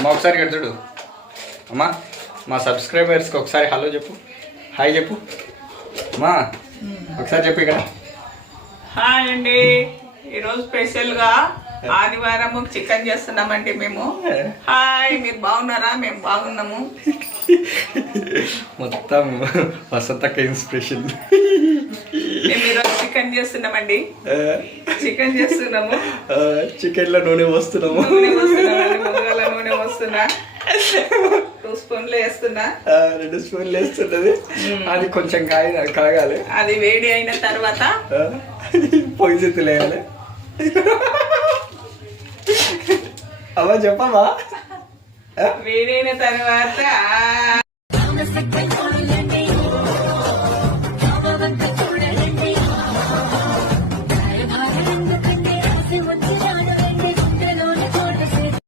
అమ్మా ఒకసారి ఇక్కడ చూడు అమ్మా, మా సబ్స్క్రైబర్స్కి ఒకసారి హలో చెప్పు, హాయ్ చెప్పు అమ్మా, ఒకసారి చెప్పు ఇక్కడ. హాయ్ అండి, ఈరోజు స్పెషల్గా ఆదివారం చికెన్ చేస్తున్నామండి మేము. హాయ్, మీరు బాగున్నారా? మేము బాగున్నాము. మొత్తం వసంతక్క ఇన్స్పిరేషన్. మేము ఈరోజు చికెన్ చేస్తున్నామండి. చికెన్ చేస్తున్నాము. చికెన్లో నూనె పోస్తున్నాము. ముందుగా నూనె పోస్తున్నా, 2 స్పూన్లు వేస్తున్నా. 2 స్పూన్లు వేస్తున్నది. అది కొంచెం కాగాలి. అది వేడి అయిన తర్వాత పొయ్యి చేతులు వేయాలి. అమ్మా చెప్పమ్మా. వేడైన తర్వాత